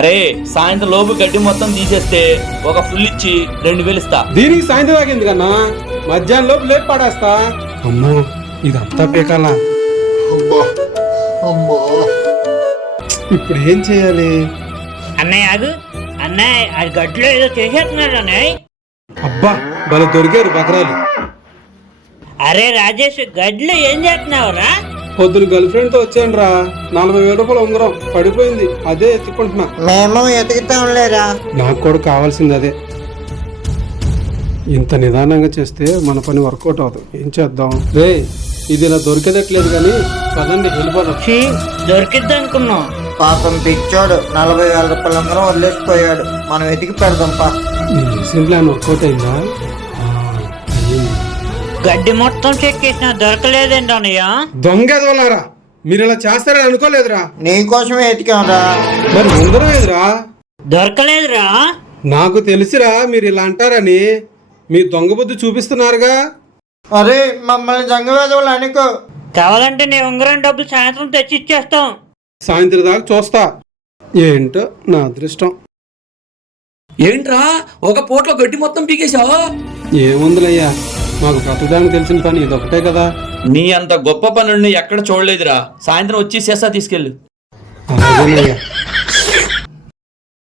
అరే సాయంత్రం లోపు గడ్డి మొత్తం తీసేస్తే ఒక ఫుల్ ఇచ్చి 2000 ఇస్తా. దీనికి సాయంత్రం దాకా ఎందుకన్నా, మధ్యాహ్నం లోపు లేపు పడేస్తా. అమ్మో ఇదంతా పీకాలా, ఇప్పుడు ఏం చేయాలి? అన్నయ్య ఆగు, అన్నయ్య అది గడ్డిలో ఏదో చేసేస్తున్నాడు అన్నయ్య. అబ్బా భలే దొరికారు బకరాలు. అరే రాజేష్, గడ్డిలో ఏం చేస్తున్నావురా? పొద్దున గర్ల్ ఫ్రెండ్ తో వచ్చాను రా, 40,000 రూపాయలు ఉంగరం పడిపోయింది, అదే ఎత్తుకుంటున్నా. మేము ఎతుకుతాం లేరా. నాకు కూడా కావాల్సింది అదే. ఇంత నిదానంగా చేస్తే మన పని వర్కౌట్ అవుతుంది. ఏం చేద్దాం రే, ఇది ఇలా దొరికేదట్లేదు కానీ పదండి వెళ్ళిపోదాం. దొరికిద్ది అనుకున్నాం. పాపం పిచ్చోడు 40,000 రూపాయల ఉంగరం వదిలేసిపోయాడు. మనం వెతికి పెడదాం పా. నీ చేసిన ప్లాన్ వర్కౌట్ అయిందా? అయ్యింది. గడ్డి మొత్తం చెక్ చేసినా దొరకలేదేంటి అన్నయ్య? దొంగ ఎదవలారా, మీరు ఇలా చేస్తారని అనుకోలేదురా. నీకోసమే ఎతికాంరా. మరి ఉంగరం ఏదిరా? దొరకలేదురా. నాకు తెలిసిరా మీరు ఇలా అంటారని. మీ దొంగ బుద్ధి చూపిస్తున్నారుగా. అరే మమ్మల్ని జంగవేదవులు అనుకో. కావాలంటే నీ ఉంగరం డబ్బులు సాయంత్రం తెచ్చి ఇచ్చేస్తాం. సాయంత్రం దాకా చూస్తా. ఏంటో నా అదృష్టం. ఏంట్రా ఒక పూటలో గడ్డి మొత్తం పీకేశావా? ఏముందిలయ్యా, మాకు బ్రతకడానికి తెలిసిన పని ఇదొకటే కదా. నీ అంత గొప్ప పనుల్ని ఎక్కడ చూడలేదురా. సాయంత్రం వచ్చి చేస్తా, తీసుకెళ్ళు. అలాగేనయ్యా.